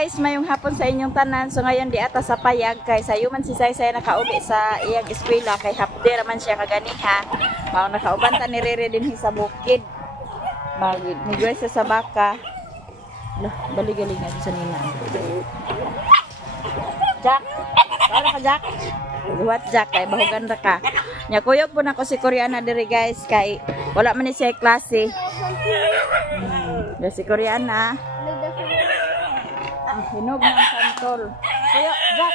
guys, mayong hapon sa inyong tanan. So ngayon di ata sa payag kay sayo man si Saysay nakauwi sa iyang eskwela kay hapde raman siya kaganiha. Mao nakauban ta ni Rere din sa bukid. Mag-migray sa baka. Lah, bali-galing na sa nina. Jack. Para ka Jack. What Jack kay bahugan ra ka. Nya kuyog po nako si Koreana diri guys kay wala man ni siya klase. Si Koreana. Hinog ng santol. Kuya, Jack.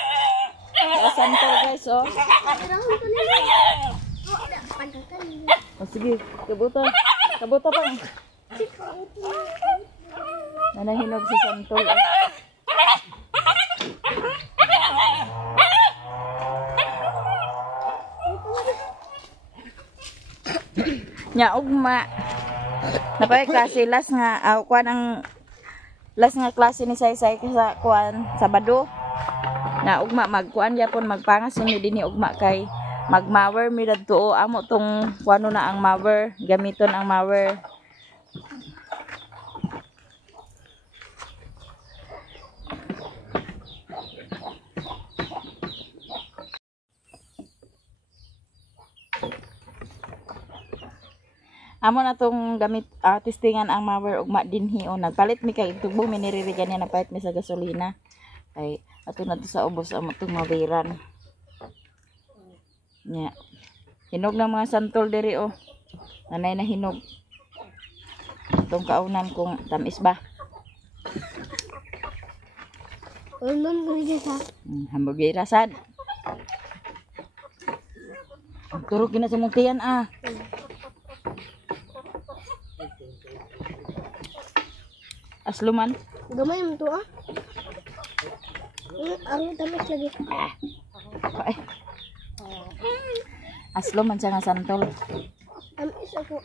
Santol guys, oh. Oh, sige, kabuto. Kabuto pa. Nanahinog si santol. Oh. Nya, ugma. Napay klase, last nga, kuan ang last nga klase ni Saysay sa kuan Sabado na ugma magkuan gyapon magpangas ni dinhi ugma kay magmower mi dadto amo tong kuano na ang mower gamiton ang mower. Amo na tong gamit testingan ang mower ugma dinhi o nagpalit mi kay tubo mi niririgan niya napalit mi sa gasolina kay ato na to sa ubos amo tong mawiran nya hinog na mga santol diri o nanay na hinog tong kaunan kong tamis ba Ulman gudi sa hamburger sad turok gina sa mungtian Asluman. Gamay mo to Ang tamis lagi. Ay. Asluman siya nga santol. Tamis ako.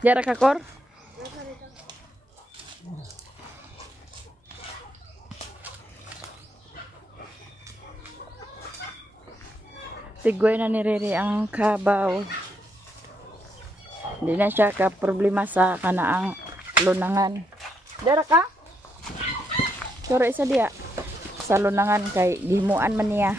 Jara kakor. Tigway na ni Rere ang kabaw. Hindi na siya ka problema sa kanaang lunangan. Dara ka? Sure isa dia. Sa lunangan kay gimuan man niya.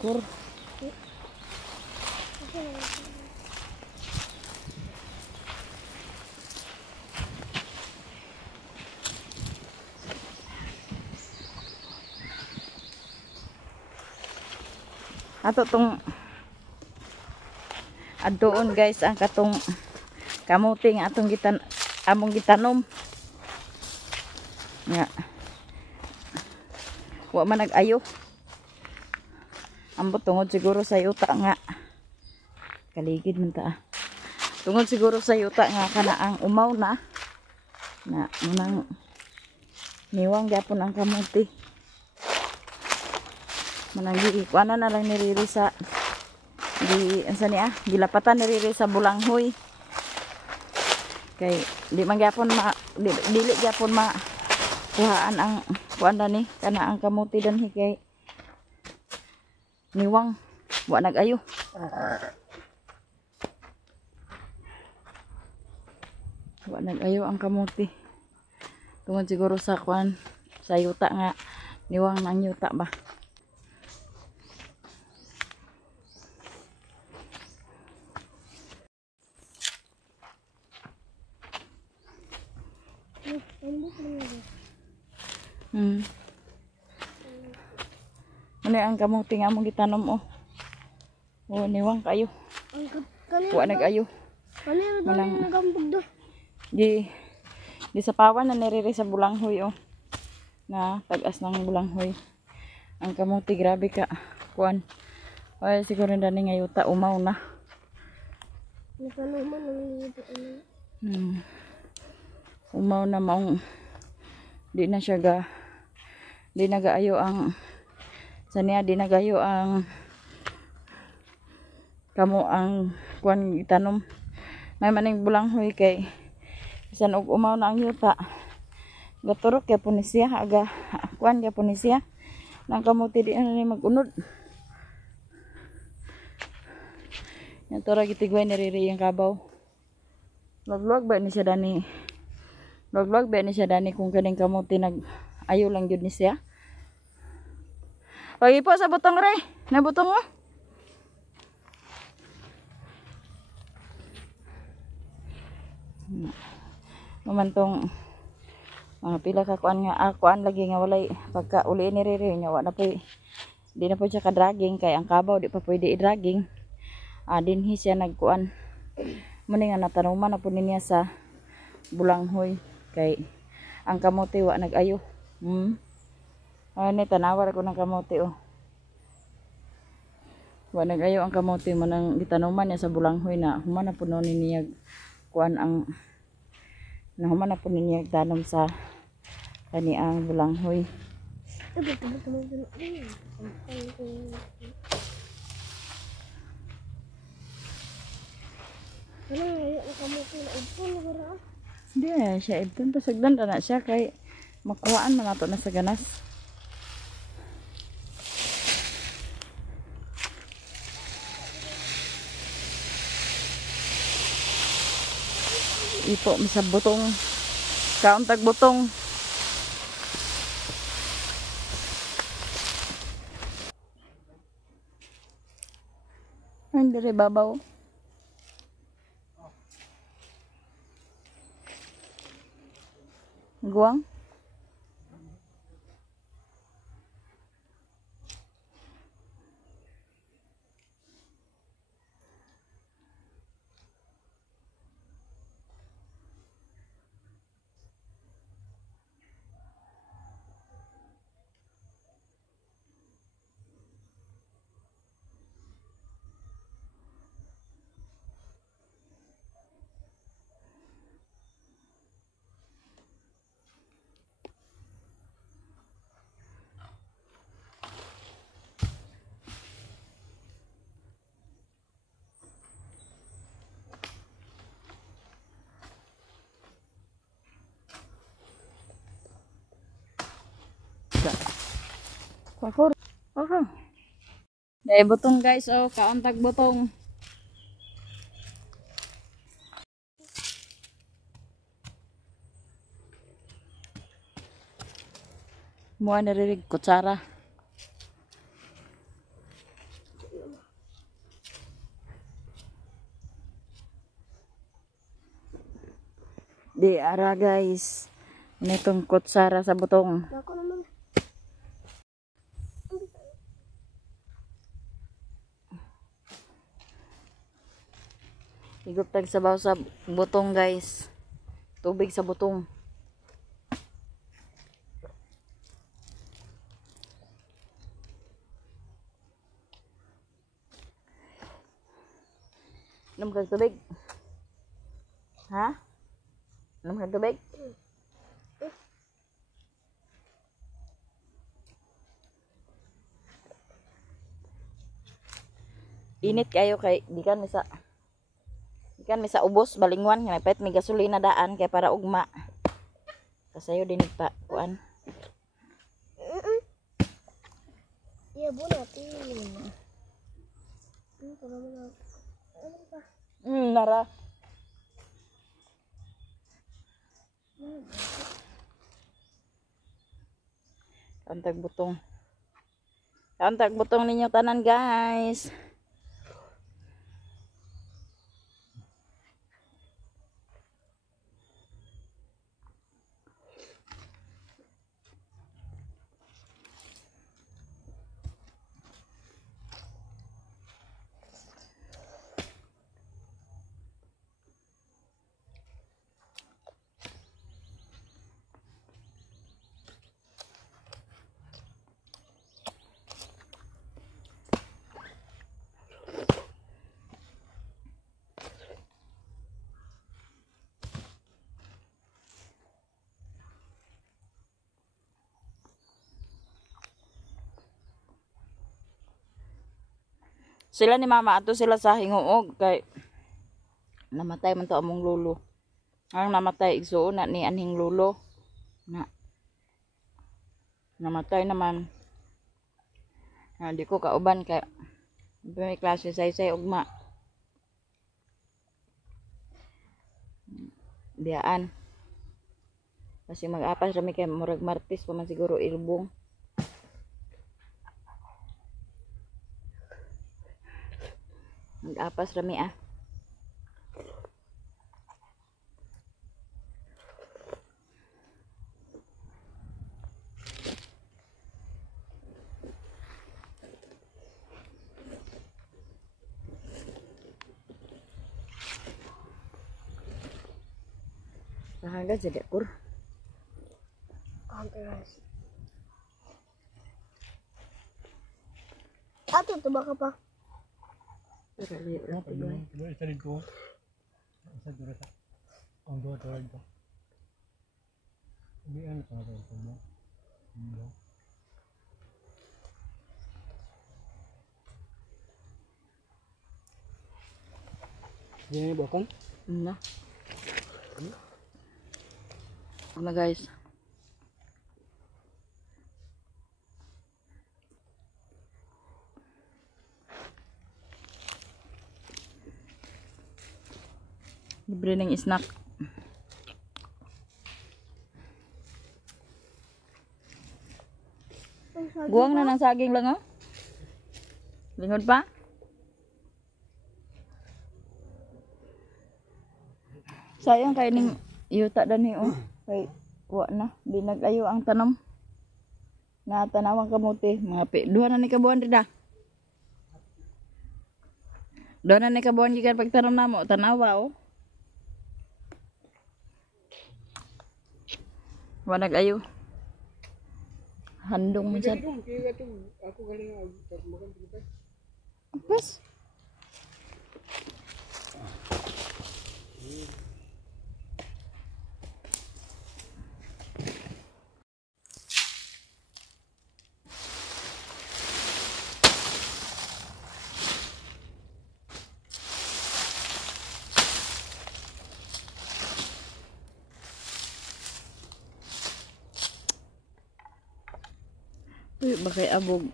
Kur. Ato tong adoon guys ang katong kamuting atong among gitanom nga wa man nag-ayo ambot tungod siguro sa yuta nga kaligid man ta tungod siguro sa yuta nga kanaang umaw na munang niwang gyapon ang kamuti mananggi kuana na lang niriri sa ansa niya gilapatan niriri sa bulanghoy kay di man gyapon dili gyapon kuhaan ang kuanda ni kana ang kamuti danhi kay niwang wa nag-ayo ang kamuti tungod siguro sa kuan sa yuta nga niwang nang yuta ba. Ano ang kamuti nga mong gitanom niwang kayo wa nag-ayo manang nagambog do di sa pawan na niriri sa bulanghoy na tagas ng bulanghoy ang kamuti grabe ka kuan ay siguro dani nga yuta umaw na umaw na maong di na siya di nagaayo ang saniya di nagayo ang kamo ang kuan itanom may maning bulanghoy kay bisan og umaw na ang yuta gaturok kay punisya aga kuan kay punisya Nang kamuti di ano ni magunod. Yan tora gitigway ni Riri yung kabaw. Log-log ba ni siya dani? Log-log ba ni siya dani kung kaning kamuti nag ayo lang jud ni siya? Pagi po sa butong re. Na butong mo. Mamantong pila ka kuan nga kuan lagi nga walay pagka uli ni Riri nya wa na po di na po siya ka-dragging kay ang kabaw di pa pwede i-dragging. Dinhi siya nagkuan. Muni nga natanuman na po niya sa bulanghoy kay ang kamote wa nag-ayo. Ni tanawar ko ng kamote oh. Wa nag-ayo ang kamote mo nang gitanuman niya sa bulanghoy na human na po niya kuan ang human na po niya tanom sa kani ang bulanghoy. Hindi siya ibton pasagdan na siya kay makuhaan man nato na sa ganas. Ipo sa butong kauntag butong. Ay, dire babaw. Guwang. Pakor. Okay. Dahil butong guys, oh, kauntag butong. Mua naririg kutsara. Di ara guys. Nitong kutsara sa butong. Ako naman. Higop tag sabaw sa butong guys. Tubig sa butong. Inom kag tubig. Ha? Inom kag tubig? Init kayo kay gikan misa ubos balingwan nga pet may gasolina daan kay para ugma. Kasayo dinig pa kuan. Iya bu natin. Nara. Kauntag butong. Kauntag butong ninyo tanan guys. Sila ni mama ato sila sa hinguog kay namatay man to among lolo. Ang namatay igsuon na ni anhing lolo na namatay naman Di ko kauban kay may klase say ugma. Biyaan. Kasi mag-apas rami kay murag Martes pa man siguro ilbong. Mag-apas rami ah. Kahangga jadi kur. Panteras. Ato to baka pa. Isa dito. Isa dito sa. Ang dua tulad ko. Hindi ano pa ito mo. Yan yung bakang? Na. Na guys. Libre ng snack. Guwang na ng saging lang oh. Lingod pa? Sayang kay ning yuta dani oh. Kay wa na binag-ayo ang tanom. Na tanawang kamuti, mga duha na ni kabuan rida. Duha na ni kabuan gikan pagtanom namo, tanawa oh. Wa nag-ayo. Handong man sad. Ako galing makan dito. Pas. Uy, bakay abog.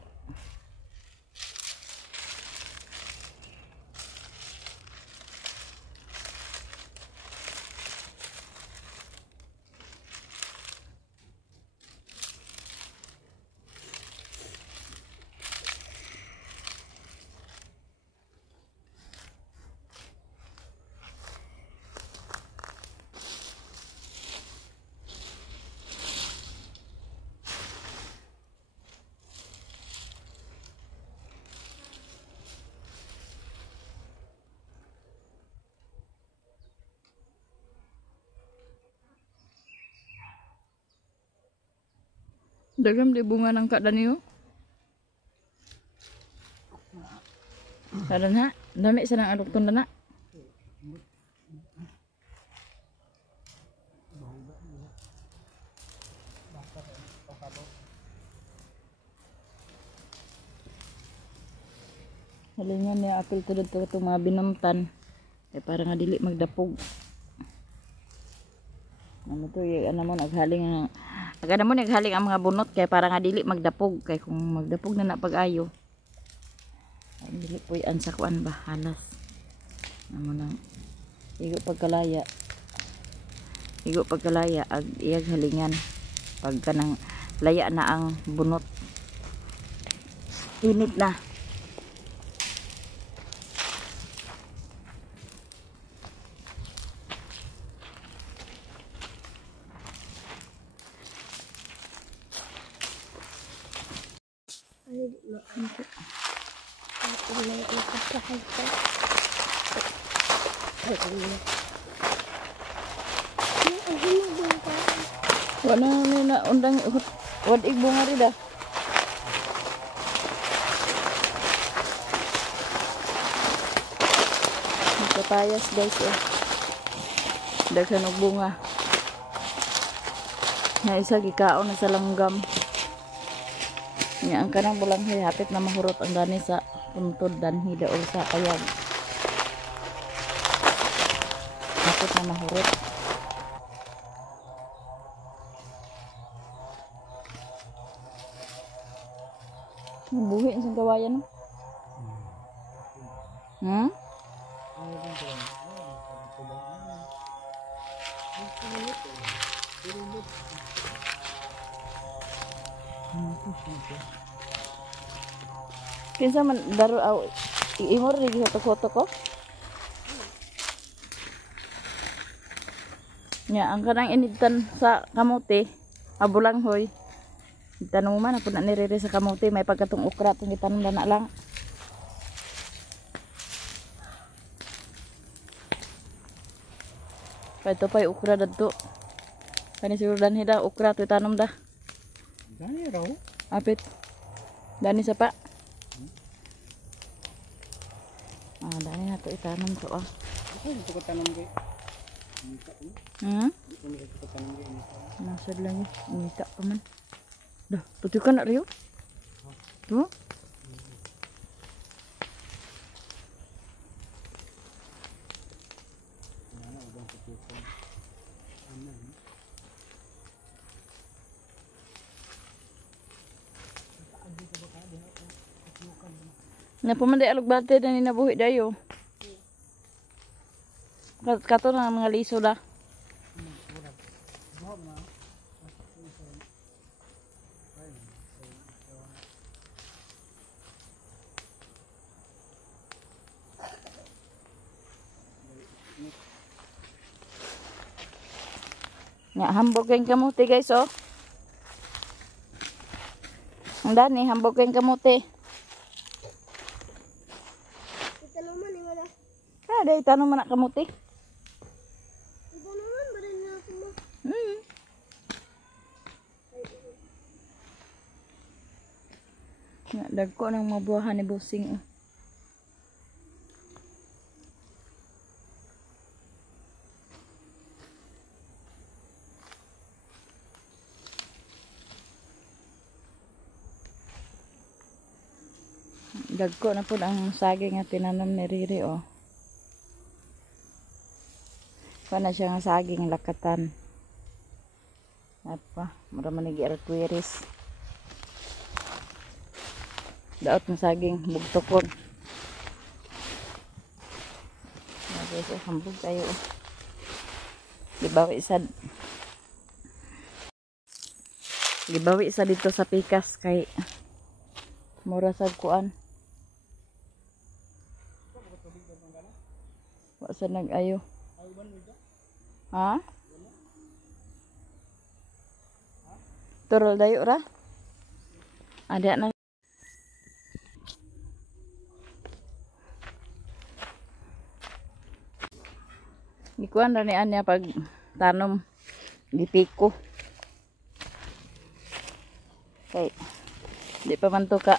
Dagam di bunga ng kada niyo. Kada na, dami sa nang adukton na. Halingan niya apil tudod to itong mga binamtan. Kaya para nga dili magdapog. Ano to, ano mo naghaling ang agad mo naghaling ang mga bunot kaya para nga dili magdapog kay kung magdapog na pag-ayo ay dili po yan sa kuan ba halas amo nang igo pagkalaya ag iyag halingan pagka nang laya na ang bunot init na. Wala na undang wad bunga rida. Papayas guys eh. Daghan og bunga. Na isa gikaon na sa langgam. Nya ang kanang bulanghay hapit na mahurot ang dani sa puntod danhi daol sa kayag. Hapit na mahurot. Buhi sa gawayan. Hmm? Kinsa man daro aw imo rin sa foto ko. Nya ang kanang inigtan sa kamote, abulanghoy. Itanong man ako na niriri sa kamote, may pagkatong ukra tong itanong na lang. Pa ito pa yung ukra dadto. Kani siguro danhi da ukra to itanom da. Dani raw. Apit. Dani sa pa. Ah, dani na to itanom to ah. Ako dito ko tanong kay. Hmm? Dito ko tanong kay. Nasad lang yun. Umita pa man. Dah, tutup ka na Rio. Tuh. Na pumanday alog bate na ninabuhi dayo. Kato na mga liso da. Nya hambog kayong kamuti guys oh. Ang dani hambog kayong kamuti. Itanong man wala. Ada itanong man na kamuti. Itanong man ba rin ako mo? Nga dagko ng mga buwahan ni Busing oh. Dagko na po ang saging nga tinanom ni Riri oh. Kana siya nga saging lakatan. At pa, mura manigi arquiris. Daot ng saging bugtokon. Okay, so hambog tayo oh. Gibawi isa dito sa pikas kay mura sad kuan. Sa nag-ayo. Ha? Turol dayo ra? Ada na. Gikuan ra ni anya pag tanom gipiko. Kay di pa man to ka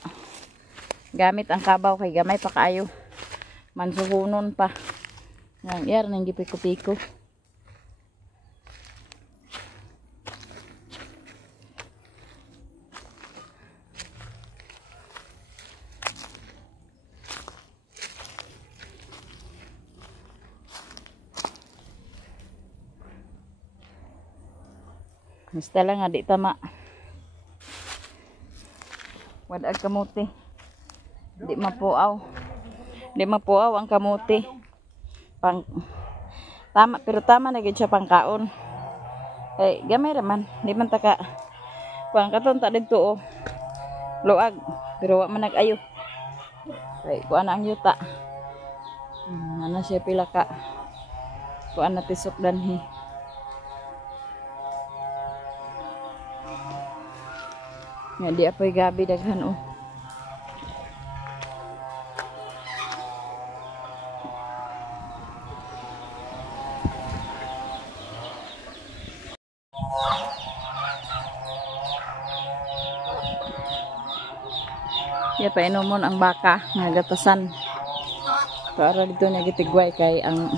gamit ang kabaw kay gamay pa kaayo. Mansuhunon pa. Yang yar nang gipiko-piko. Basta lang nga di tama. Wadag kamuti. Di mapuaw. Di mapuaw ang kamuti. Tama pero tama na gid siya pangkaon. Eh gamay ra man, di man ta ka kuan katon ta didto oh. Luag pero wa man nag-ayo. Kay kuan ang yuta. Ana siya pila ka kuan na tisok danhi. Nga di apoy gabi daghan oh. Ya painomon ang baka nga gatasan. Para dito niya gitigway kay ang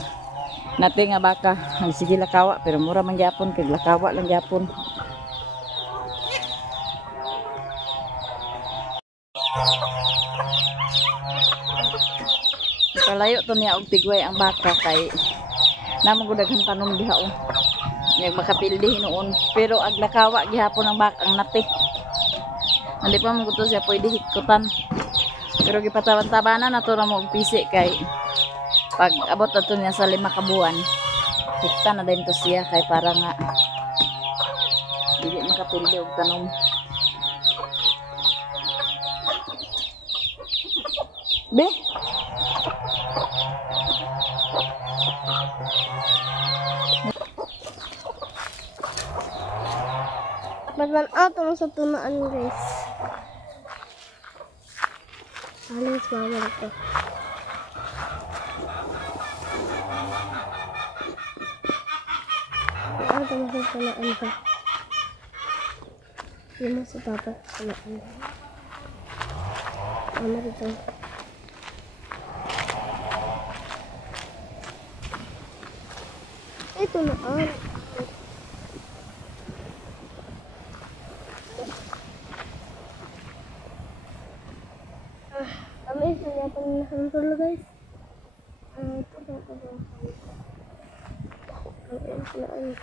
nati nga baka ang sige lakawa pero mura man gyapon kay lakawa lang gyapon. Kalayo to niya og tigway ang baka kay namo gud daghan tanom diha oh. Nga makapildi noon pero aglakawa gihapon ang baka ang nati. Hindi pa mo to siya pwede hikutan. Pero gipatawan-tabanan na to na mo og pisi kay pag abot na to niya sa 5 ka buwan, hikta na din to siya kay para nga dili makapildi og tanom. Be? Mag-out ang sa tunaan, guys. Alis, mama ito. Out ang sa tunaan ka. Hindi mo sa papa tunaan. Mama dito. Ito tunaan. Kami sinapan na hantul, guys. Ito ba ito ba? Ang tunaan.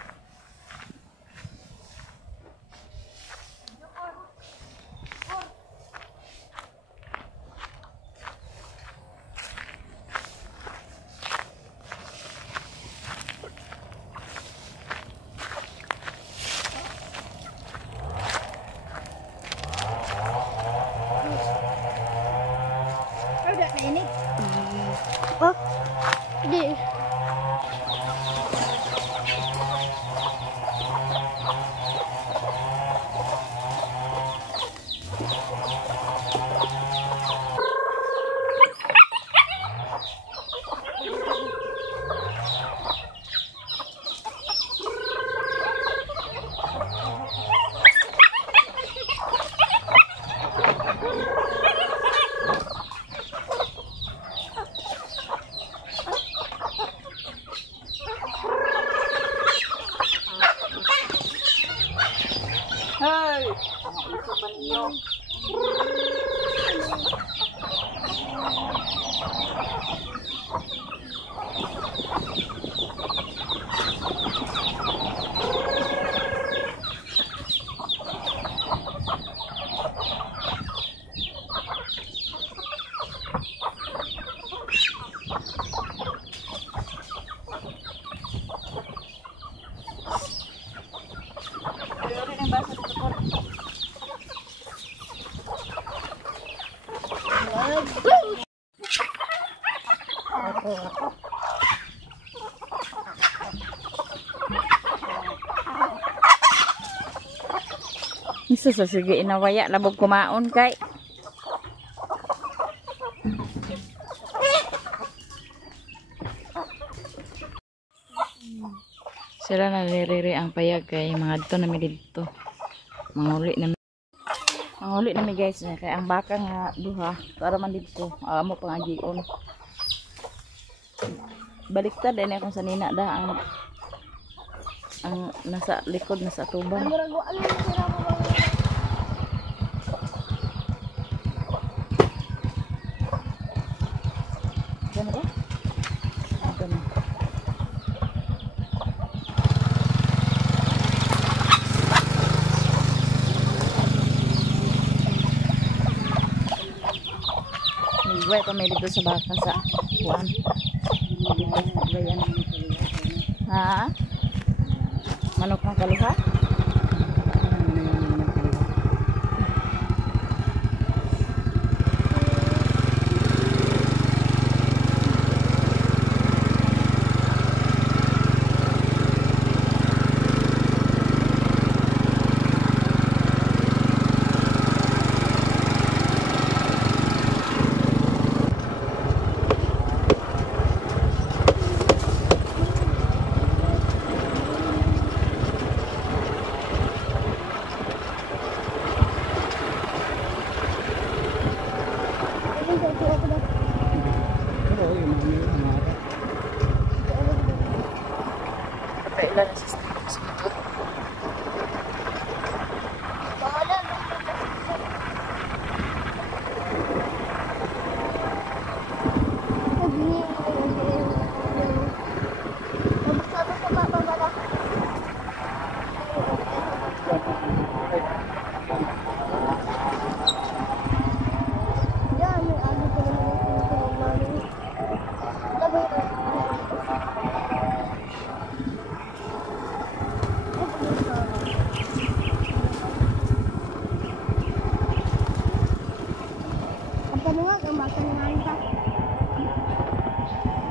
Oh, hindi. Hey! Ang isa pa ninyo. Isa sa sige inawaya labog kumaon kay. Sila na niriri ang payag kay mga dito na mi dito. Manguli na mi guys kay ang baka nga duha para man dito amo pangagion. Baliktad din akong sanina da ang nasa likod nasa tuban. Diyan ba? Ito na. Nagway pa may dito sa baka sa kuwan. Bayan. Ha? Manok ng kaluha? Ilan sa stickers ito? Yan, yung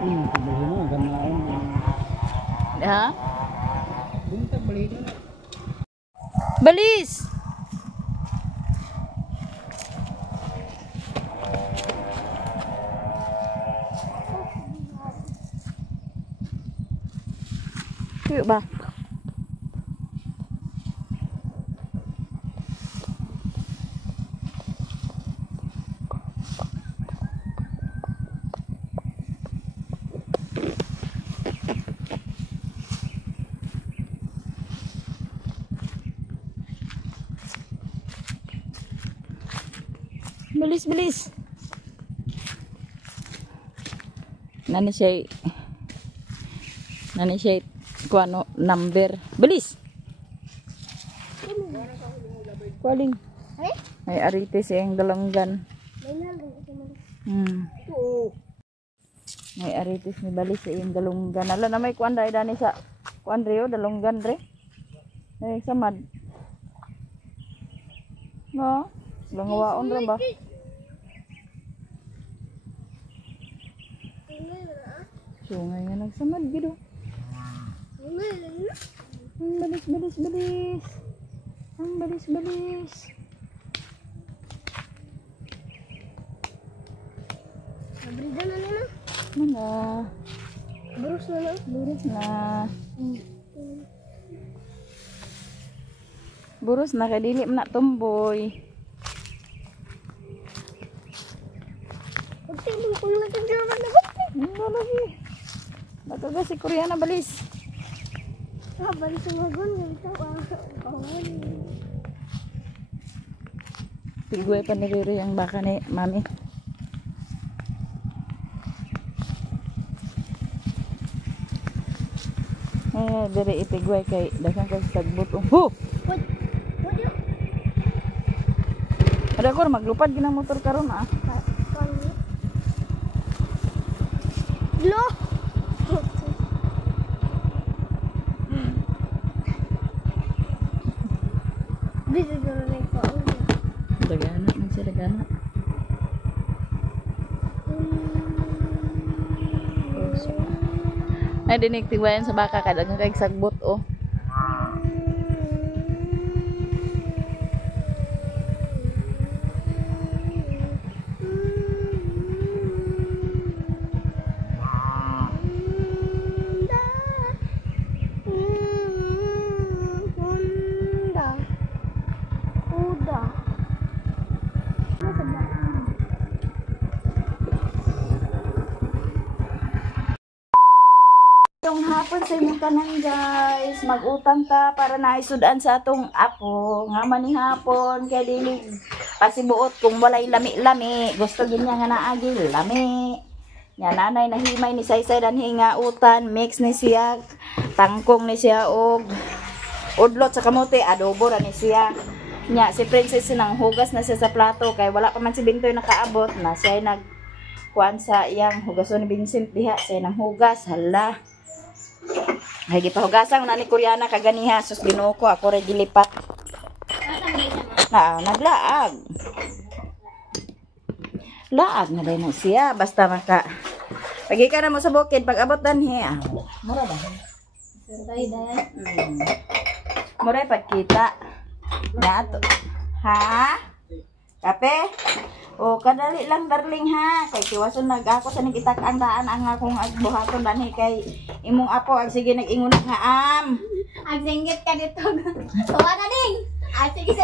Beli mo ganaon. Ha? Buntag beli na. Balis! Tuyo ba? Bilis, bilis. Nani siya kung ano, number. Bilis. Kualing. Ay? May arites yung dalanggan. May nalong ito man. May arites ni Balis yung dalunggan. Ala na may kuan dai dani sa kuan rio dalunggan re. Ay samad. No? Langawaon ra ba? Sungay nga nagsamad gido. Ang balis, balis, balis. Ang balis, balis. Nabrida na nila. Mana? Burus na na. Burus na. Burus na kay dili man na tumboy. Pagtingin ko lang yung jaman na ba? Ano lagi? Baka si Koreana Balis. Balik sa magon. Ganito ang Tigwe pa ni Riri ang baka ni Mami. Diri itigwe kay daghang kay sagbot. Ho! What? What yun? Ada ko maglupad ginang motor karon ah. Lo! Bisa ko na rin ko. Dagana man siya dagana. Ay dinig tigwayan sa baka kada kay sagbot oh. Yung hapon sa inyong tanan guys, mag-utang ta para naisudan sa atong apo. Nga man ni hapon, kay dili pasibuot kung walay lami-lami. Gusto ginya nga naagi, lami. Nya nanay nahimay ni Saysay dan hinga utan, mix ni siya, tangkong ni siya og udlot sa kamote, adobo ra ni siya. Nya si Princess nang hugas na siya sa plato kay wala pa man si Bintoy nakaabot na siya nag kuan sa iyang hugason ni Vincent diha, siya nang hugas. Hala. Ay gipahugasan na ni Koreana kaganiha sus Ginoo ko ako ra gilipat. Naglaag. Laag na din na siya basta maka. Pagi ka na mo sa bukid pag abot danhi. Mura ba? Santay dahil. Mura pagkita. Na to. Ha? Kape? O kadali lang darling ha. Kay kiwason nag ako sa nikitak ang daan ang akong agbuhaton danhi kay imong apo ag sige nag-ingon nga Ang singgit ka dito. Tuwa na ding. Sige.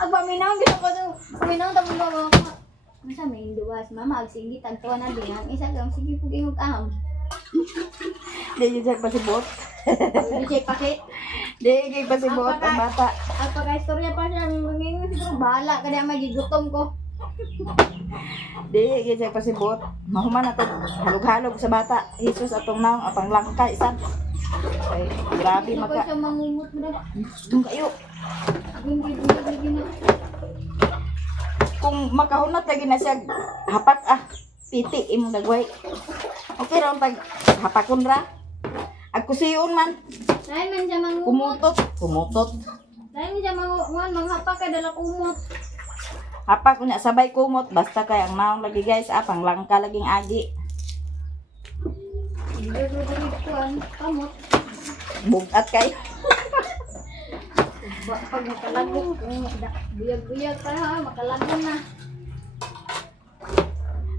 Ang paminaw dito ko to. Paminaw ta mo ko. Masa may duwas mama ag singgit ang tuwa na ding. Ang isa lang sige pug ingog ahom. Di jud pasibot. Di siya pakit. Di kay pasibot ang bata. Ang pagka-istorya pa siya mangingon siguro bahala kada magigutom ko. Di kay pasibot. Mahuman na to halog-halog sa bata. Jesus atong naong apang langka isan. Ay grabe Ako maka. siya mangumot mo na. Gusto kayo. Lagi na. Kung makahunat lagi na siya hapak piti imong dagway. Okay ra tag hapakon ra. Agkusiyon man. Dahil man siya mangumot. Kumutot. Dahil man siya manghapa ka dala kumot. Hapak niya sabay kumot basta kay ang naong lagi guys pang langka laging agi. Dududugid kuan, kamot. Bugat kay. Pag makalagok, buyag-buyag pa ha, makalagon na.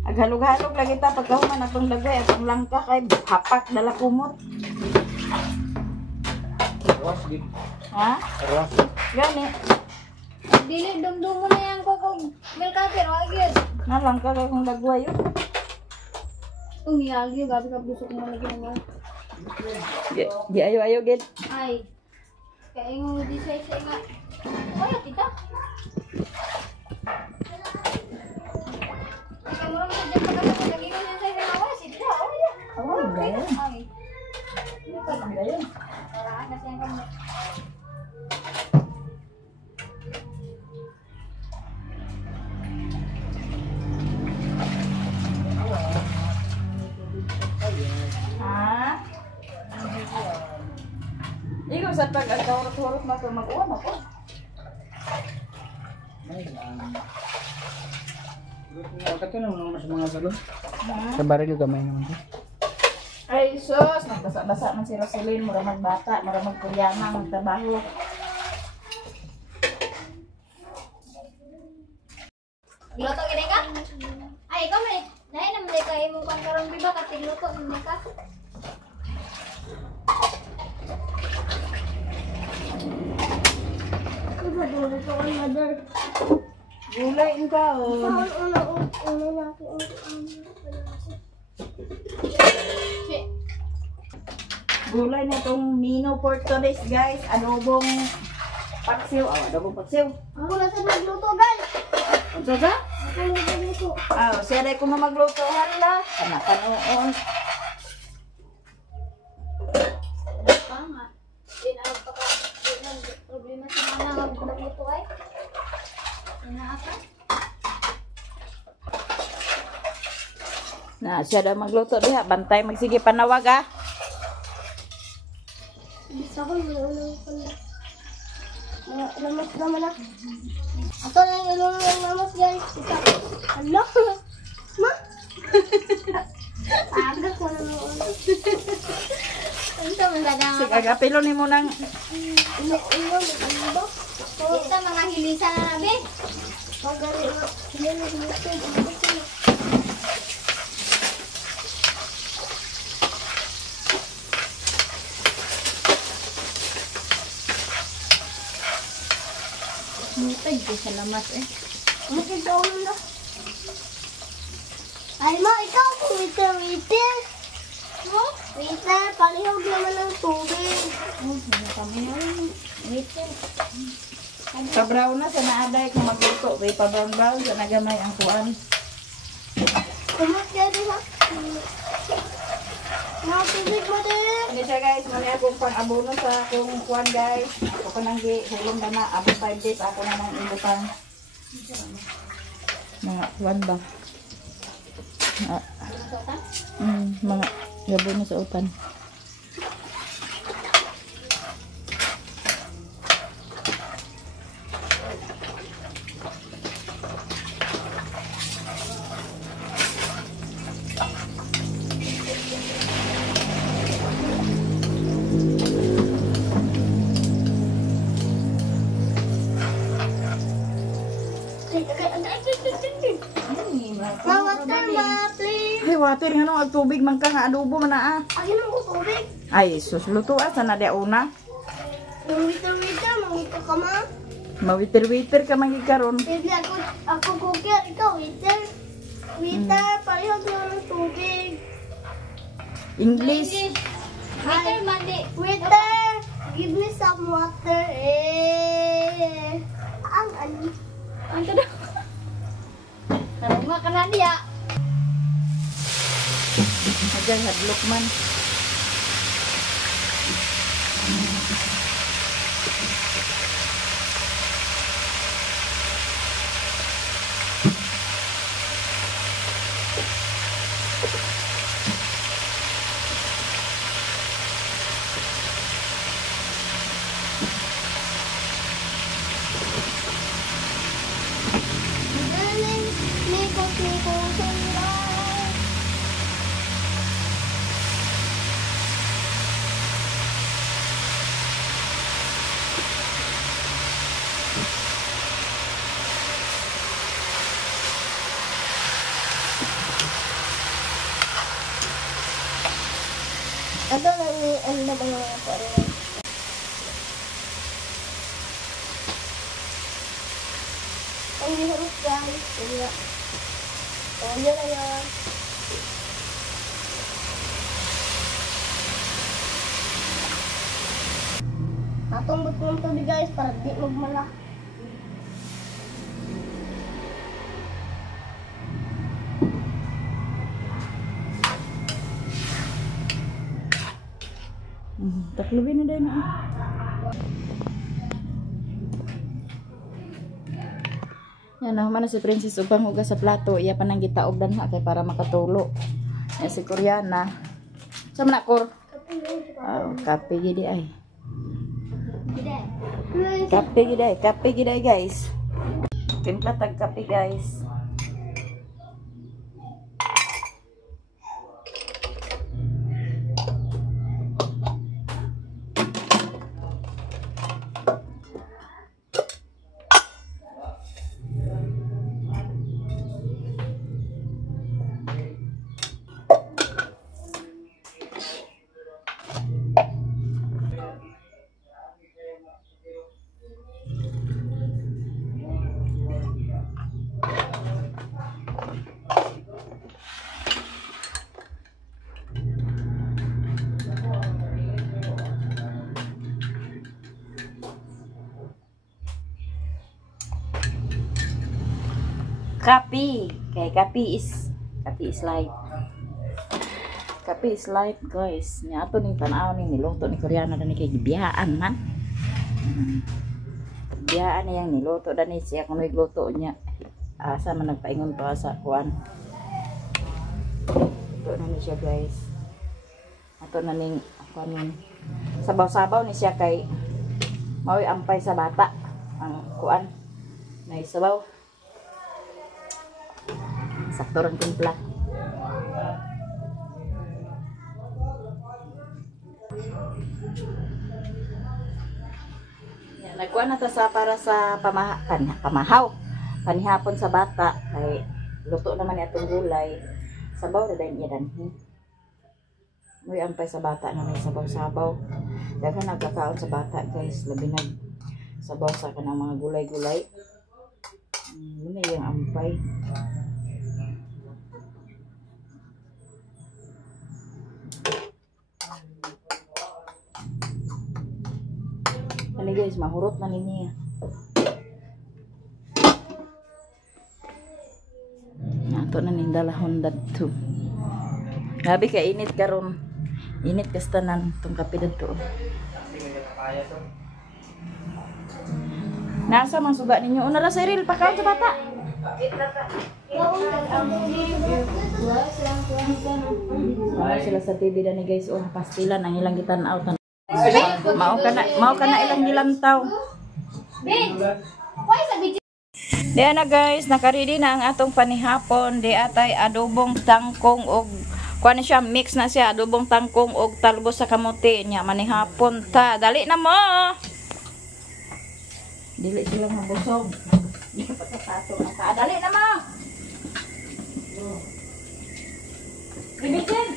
Aghalog-halog lagi ta pagkahuman atong lagay atong langka kay hapak dala kumot. Ruas gid. Ha? Ruas. Gani. Dili dumdum mo na yan ko kung milk coffee, wag yun. Na langka kay kung dagway yun. Umiyagi, gabi ka busok mo lagi mo. Di ayo-ayo gid. Ay, kaya mo di say nga. Wala kita. Kamu ram sa dyan pagkakasya, lagi ko niya say nga wala, sige na, wala. Oh, gayon. Ay, Gayon. paraan na siya kamo. Ha? Ikaw sa pag-agkawrot-hurot na ito mag-uwan ako. Kato naman mas mga galon. Ha? Sa baril gamay naman ko. Ay, sus! Nagbasa-basa man si Roselyn. Mura magbata, mura magkuryana, magtrabaho. Luto gini ka? Ay, ikaw may, dahil naman di ka imong pantarong biba, katigluto gini ka. Gulay in ka, oh. Shit. Gulay na itong Mino pork tolis, guys. Adobong paksiw. Oh, adobong paksiw. Ako na sa magluto, guys. Ang sa? Ako na sa magluto. Siya rin kung magluto. Hala. Panoon. Tama. Di na pagka, di na problema sa mga magluto ay. Inaaka. Na, siya daw magluto diha. Bantay, magsige panawag, ah. Bisa ko lamas naman na. Ato na yung lamas, guys. Ano? Ma? Aga ko na noon. Ano sa mga Sige, agapilo ni mo ng... Ito mga hilisa na nabi. Mutay, di sa lamas, eh. Magkagawa na. Ay mo, ikaw waiter. Mo? Waiter, palihog naman ng tubig. Waiter. Pabraw na sa naaday kung magluto. May pabraw-braw sa nagamay ang kuan. Kumat ka din ha? Mga tubig mo din. Ano siya, guys? Muna akong pang-abono sa akong kuan, guys. Ako pa nang hulong na na. Abot 5 days. Ako na nang ibutang. Mga kuan ba? Mga gabo na sa utan. Ma, water ma, please. Ay, water nga nung tubig man ka nga adobo man na, ah. Akin ang tubig. Ay, sus, luto ah. Sana dia una. Yung waiter, mangito ka ma. Mawiter-witer ka magikaroon. Hindi ako cooker. Ikaw, waiter. Waiter, palihog naman ng tubig. English. Waiter, mandi. Waiter, give me some water. Ang ano? Ang kada. Karunga ka na niya. Ajan hadlok man. Ano na ba yung parang? Ay, hindi harap guys. Kaya. Oh, yan na yan. Natumbot ko ng tubig guys para di magmala. Taklubin na din. Yan na, humana si Princess upang hugas sa plato. Iya pa nang gitaog dan kay para makatulo. Yan si Koreana. Sa manakor? Oh, kape gidi ay. Kape gidi ay guys. Timpla tag kape guys. Kape. Okay, kape is life. Kape is life, guys. Nya ato ning tan-aw ning niluto ni Koreana dan kay gibiyaan man. Biyaan niyang niluto dan siya kuno igluto niya. Asa man nagpaingon to sa kuan. Ito na ni siya, guys. Ato na ning kuan sabaw-sabaw ni siya kay mao'y ampay sa bata ang kuan. Nay sabaw. Sakto rin timpla. Nagkuha na to sa para sa pamahaw. Panihapon sa bata. Kay luto naman itong gulay. Sabaw na dahil niya danhi. Muy ampay sa bata na may sabaw-sabaw. Daga nagkakaon sa bata guys. Labi nag sabaw sa kanang mga gulay-gulay. Yun na yung ampay. Ano guys, mahurot na niya. Nato na ning dalahon dadto. Grabe ka init karon. Init kastanan tong kape dadto. Nasa man suga ninyo? Una ra Cyril pakaon sa bata. Sila sa TV na ni guys, oh pastila nang ilang gitan-aw. Mao ka na ilang gilantaw. Diyan na guys, naka-ready na ang atong panihapon. Di atay adobong tangkong og kuan siya, mix na siya adobong tangkong og talbos sa kamote nya manihapon ta. Dali na mo. Dili sila mabusog. Di ka patato na ka. Dali na mo. Bibitin.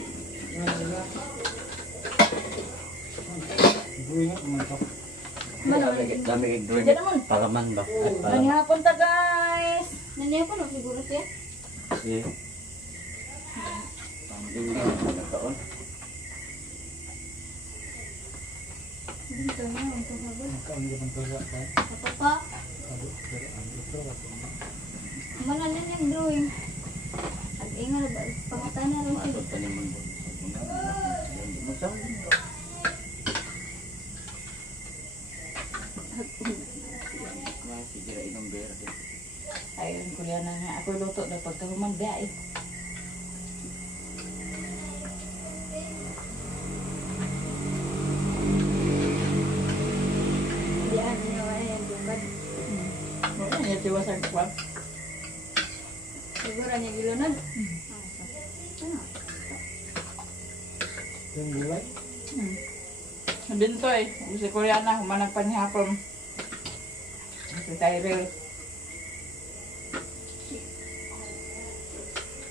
Dami igdring. Palaman ba? Manihapon ta guys. Nangyay po siguro siya. Sige. Pangding Dito na, ang sabon. Apa pa? Mana na yung drawing. Ag-ingal ba? Pangatay na rin ulit. Ayun, Koreana nga. Ako luto na pagkahuman biya eh. Diyan niya wala yung bukad. Wala niya tiwasang kwap. Siguro niya gilunod. yung gulay. Sabihin to eh. Si Koreana, humanang panihapon. Si Tyrell.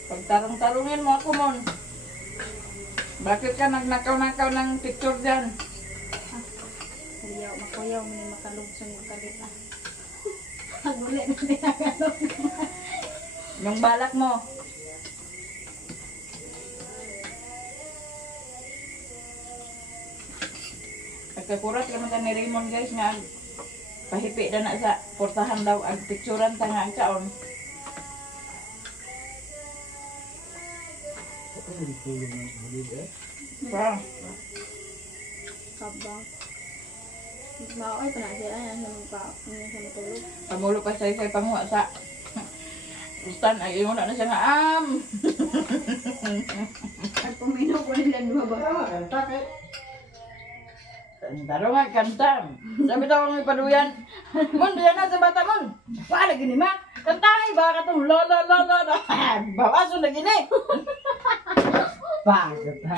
Pagtarong-tarungin mo ako mon. Bakit ka nagnakaw-nakaw ng picture dyan? Kuyaw, makuyaw, may makalugson yung kalita. Haguli na tinagalog. Yung balak mo. Nagkakurat ka man ni Raymond guys nga pahipi na na sa portahan daw ang picturean ta nga ang kaon. Wow. Kabang. Maoy pa na sila yan sa matulog. Pamulo pa sa isay panguha sa Ustan ay imo na siya nga At puminaw ko nila dua ba? Taro nga kanta. Sabi daw ang ipaduyan. Mon diyan na sa bata mon. Paano gini ma? Kantahin ba ka tong la la la la. Bawaso na gini. Bakit ha?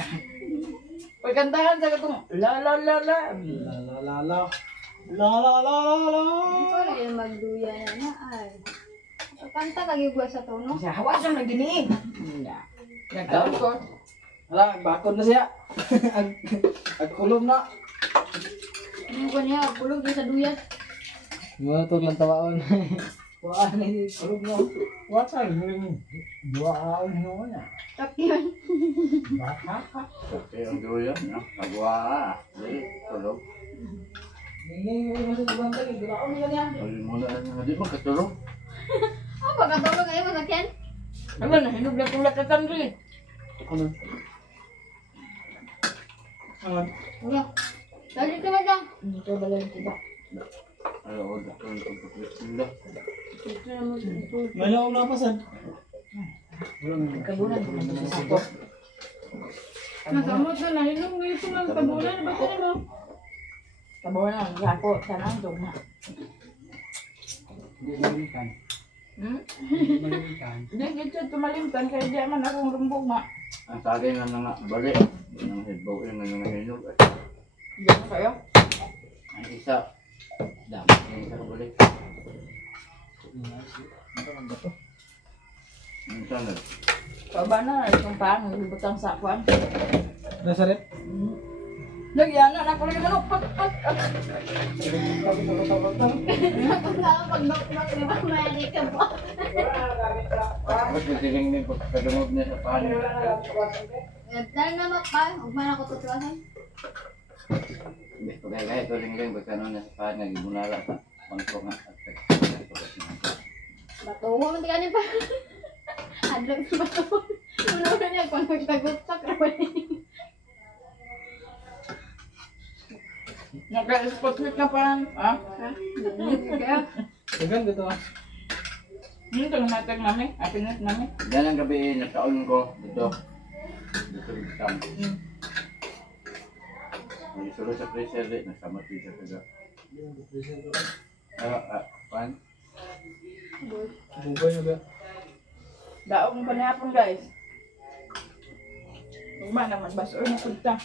Pag kantahan sa katong la la la la. La la la la. La la la la la. Ikaw na yung magduya na ay. Kanta kagigwa sa tono. Sa hawasan na gini. Nagkaon ko. Hala, bakod na siya. Agkulom na. Ano ko niya, pulog niya sa duyan. Matog lang tawaon. Wala na yung kulom na. Wala sa yung duwaan mo na. Takyan. Oke, ang duyan, ya. Nagwa, di, tulog. Hindi mo sa ibang tali. Duwaan mo yan. Ay, muna, hindi mo katulog. Oh, pagkatulog kayo masakyan. Ano na hinublat yung lakatan rin. Ano? Ano? Uya. Dali ka ba dyan? Ito ba lang kita? Ay, ako, dahil ko pagkakasila. Ito naman ito. May naong napasan. Kabulan ko na sa sako. Nasamot na nahinom mo ito lang kabulan. Ba't ka mo? Kabulan ang sako. Sana ang dugma. Hindi malimpan. Hindi malimpan. Hindi, dito tumalimtan kaya di man akong rumbong ma. Ang sagay nga nga balik. Ang headbow yung nga nga hinog. Diyan na kayo. Ang isa, dami yung isa balik. Ang isa na. Baba na, itong paan, butang sakwan. Nasa rep? Nagyan na, ako lang naman, pat. Pag knock-knock ni ba mali ka po? Tapos natiling na yung pagkadungog niya sa paano. Dahil naman pa, huwag man ako tutulasan. Hindi ko kaya ito ling-ling pagkano niya sa paano. Nagibunala sa pangko nga. Batuho man tingnan pa. Adlog sa batuho. Una niya kung nagtagutak naman. Nagka-spotlight na pa. Ah? Kaya, Dagan dito ah. Ito ang matag namin, apinet namin. Yan ang gabi, nagtaon ko dito. Dito dito tam. May sulo sa freezer rin, nasamot dito sa pan. Bugay nyo ba? Daog mo pa na hapon guys. Uma naman, baso na punta.